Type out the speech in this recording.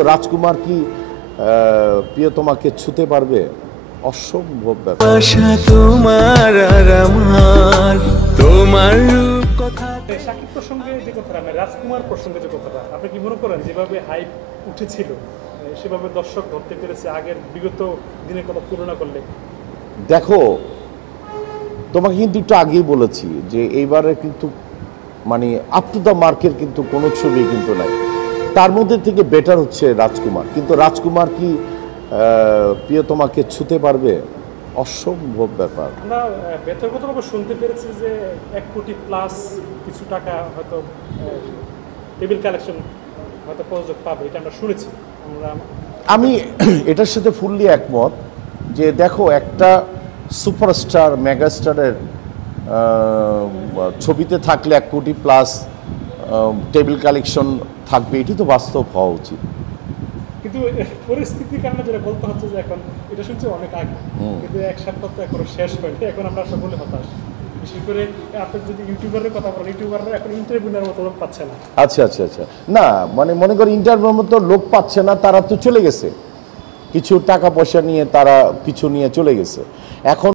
কিন্তু রাজকুমার কি প্রিয়তমাকে ছুতে পারবে? অসম্ভব ব্যাপার। তোমার আর আমার, তোমার কথা শাকিব প্রসঙ্গে যে কথাটা, মানে রাজকুমার প্রসঙ্গে যে কথাটা, আপনি কি মনে করেন যেভাবে হাইপ উঠেছিল সেভাবে দর্শক ধরতে পেরেছে আগের বিগত দিনের কথা তুলনা করলে? দেখো, তোমাকে কিন্তু একটু আগেই বলেছি যে এইবারে কিন্তু মানে আপ টু দ্য মার্কের কিন্তু কোনো ছবি কিন্তু নাই। তার মধ্যে থেকে বেটার হচ্ছে রাজকুমার, কিন্তু রাজকুমার কি প্রিয়তমাকে ছুতে পারবে? অসম্ভব ব্যাপার। আমরা বেতার কথা শুনতে পেরেছি যে 1 কোটি প্লাস কিছু টাকা হয়তো টেবিল কালেকশন হয়তো প্রযোজক পাবে, এটা আমরা শুনেছি। আমি এটার সাথে ফুললি একমত যে দেখো, একটা সুপারস্টার মেগাস্টারের ছবিতে থাকলে 1 কোটি প্লাস টেবিল কালেকশন থাকবে, এটি তো বাস্তব হওয়া উচিত। কিন্তু পরিস্থিতির কারণে যেটা বলতে হচ্ছে যে এখন এটা শুনছি অনেক আগে, কিন্তু 1 সপ্তাহ তো এখনো শেষ হয়নি, এখন আমরা সকলে হতাশ। বিশেষ করে আপনি যদি ইউটিউবারের কথা বলেন, ইউটিউবাররা এখন ইন্টারভিউ নেওয়ার মতো লোক পাচ্ছে না। আচ্ছা আচ্ছা আচ্ছা, না মানে মনে করি ইন্টারভিউর মতো লোক পাচ্ছে না, তারা তো চলে গেছে, কিছু টাকা পয়সা নিয়ে তারা কিছু নিয়ে চলে গেছে। এখন